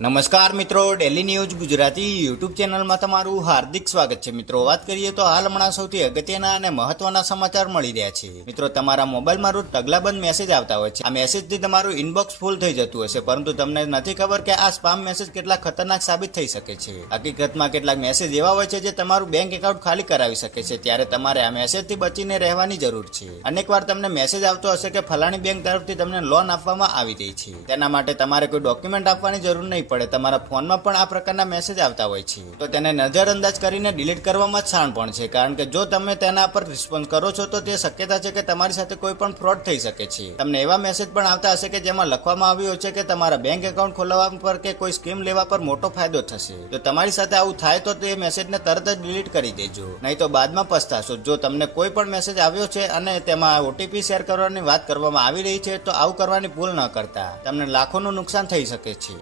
નમસ્કાર મિત્રો, daily news Gujarati YouTube ચેનલમાં તમારું હાર્દિક સ્વાગત છે। મિત્રો, વાત કરીએ તો હાલ હમણાં સૌથી અગત્યના અને મહત્વના સમાચાર મળી રહ્યા છે। મિત્રો, તમારા મોબાઈલમાં રોજ ઢગલાબંધ મેસેજ આવતા હોય છે। આ મેસેજથી તમારું ઇનબોક્સ ફૂલ થઈ જતું હશે, પરંતુ તમને નથી ખબર કે આ સ્પામ મેસેજ કેટલા ખતરનાક સાબિત થઈ શકે છે। હકીકતમાં કેટલાક મેસેજ એવા હોય છે જે તમારું બેંક એકાઉન્ટ ખાલી કરાવી શકે છે, ત્યારે તમારે આ મેસેજથી બચીને રહેવાની જરૂર છે। અનેકવાર તમને મેસેજ આવતો હશે કે ફલાણી બેંક તરફથી તમને લોન આપવામાં આવી રહી છે। તેના માટે તમારે કોઈ ડોક્યુમેન્ટ આપવાની જરૂર નહીં પડે। તમારા ફોનમાં પણ આ પ્રકારના મેસેજ આવતા હોય છે, તો તેને નજરઅંદાજ કરીને ડિલીટ કરવામાં જ શાણ પણ છે, કારણ કે જો તમે તેના પર રિસ્પોન્સ કરો છો તો તે શક્યતા છે કે તમારી સાથે કોઈ પણ ફ્રોડ થઈ શકે છે। તમને એવા મેસેજ પણ આવતા હશે કે જેમાં લખવામાં આવ્યું છે કે તમારા બેંક એકાઉન્ટ ખોલાવવા પર કે કોઈ સ્કીમ લેવા પર મોટો ફાયદો થશે। જો તમારી સાથે આવું થાય તો તે મેસેજને તરત જ ડિલીટ કરી દેજો, નહીં તો બાદમાં પછતાશો। જો તમને કોઈ પણ મેસેજ આવ્યો છે અને તેમાં ઓટીપી શેર કરવાની વાત કરવામાં આવી રહી છે, તો આવું કરવાની ભૂલ ન કરતા, તમને લાખોનું નુકસાન થઈ શકે છે।